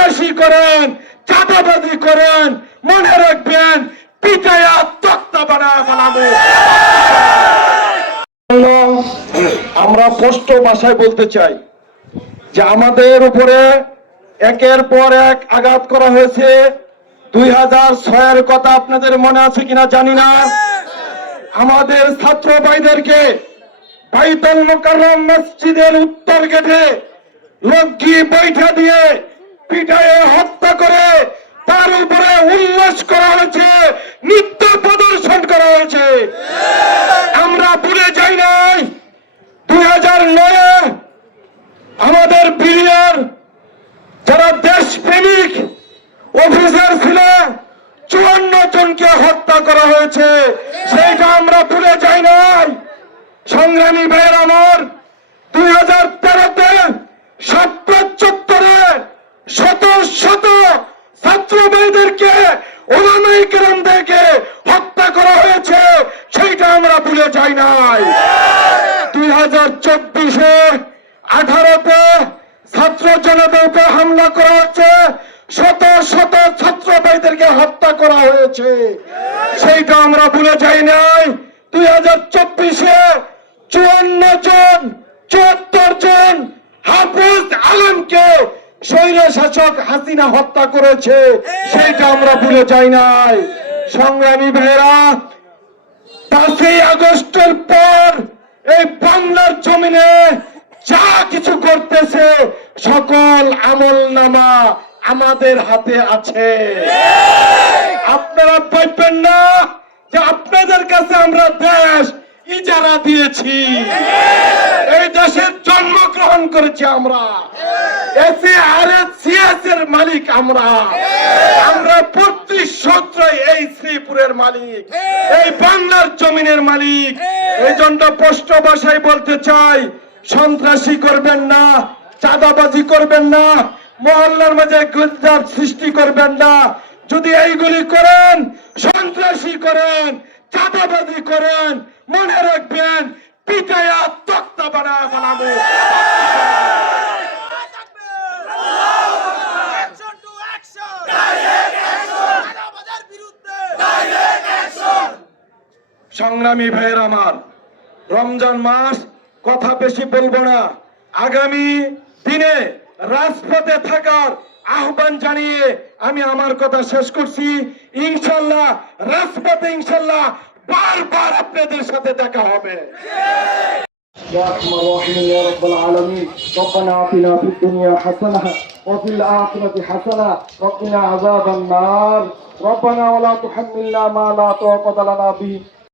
সন্ত্রাসী করেন, চাঁদাবাজি করেন, মনে রাখবেন পিটাইয়া তক্তা বানায় বানাবো আমরা স্পষ্ট ভাষায় বলতে চাই যে আমাদের উপরে একের পর এক আঘাত করা হয়েছে। দুই হাজার ছয়ের কথা আপনাদের মনে আছে কিনা জানি না। আমাদের ছাত্র ভাইদেরকে বাইতুল মোকাররম মসজিদের উত্তর গেটে লগ্গি বৈঠা দিয়ে পিটায়ে হত্যা করে তার উপরে উল্লাস করা হয়েছে, নৃত্য প্রদর্শন করা হয়েছে। আমরা ভুলে যাই নাই, দুই হাজার আমাদের বিরিয়ার যারা দেশপ্রেমিক অফিসার ছিল, চুয়ান্ন জনকে হত্যা করা হয়েছে। সেইটা আমরা ভুলে যাই নাই। সংগ্রামী ভাইয়ের আমার দুই হাজার তেরোতে চত্বরে শত ছাত্র ভাইদেরকে ওলামাই হত্যা করা হয়েছে, সেইটা আমরা ভুলে যাই নাই। দুই হাজার চব্বিশে আঠারোতে ছাত্র উপর হামলা করা হচ্ছে, শত শত ছাত্র ভাইদেরকে হত্যা করা হয়েছে। সেইটা আমরা ভুলে যাই নাই। দুই হাজার চব্বিশে চুয়ান্ন জন, চুয়াত্তর জন হাফিজ আলমকে শাসক হাসিনা হত্যা করেছে আমরা ভুলে নাই। সংগ্রামী পাঁচই আগস্টের পর এই বাংলার জমিনে যা কিছু করতেছে, সকল আমল নামা আমাদের হাতে আছে। আপনারা পাইবেন না যে আপনাদের কাছে আমরা দেশ ইজারা দিয়েছি। এই দেশের জন্মগ্রহণ করেছি আমরা। এসে আর সিএস মালিক আমরা। আমরা প্রতি সত্র এই শ্রীপুরের মালিক, এই বাংলার জমিনের মালিক। এই জন্য স্পষ্ট ভাষায় বলতে চাই, সন্ত্রাসী করবেন না, চাঁদাবাজি করবেন না, মহল্লার মাঝে গুজরাট সৃষ্টি করবেন না। যদি এইগুলি করেন, সন্ত্রাসী করেন, চাঁদাবাজি করেন, মনে রাখবেন পিটায়া তক্তা বানায় বানাবো সংগ্রামী ভাইয়ের আমার রমজান মাস কথা বেশি বলবো না আগামী দিনে রাজপথে থাকার আহ্বান জানিয়ে আমি আমার কথা শেষ করছি ইনশাল্লাহ রাজপথে ইনশাল্লাহ বারবার আপনাদের সাথে দেখা হবে يا ارحم الراحمين يا رب العالمين ربنا اتنا في الدنيا حسنه وفي الاخره حسنه وقنا عذاب النار ربنا ولا تحملنا ما لا طاقه لنا به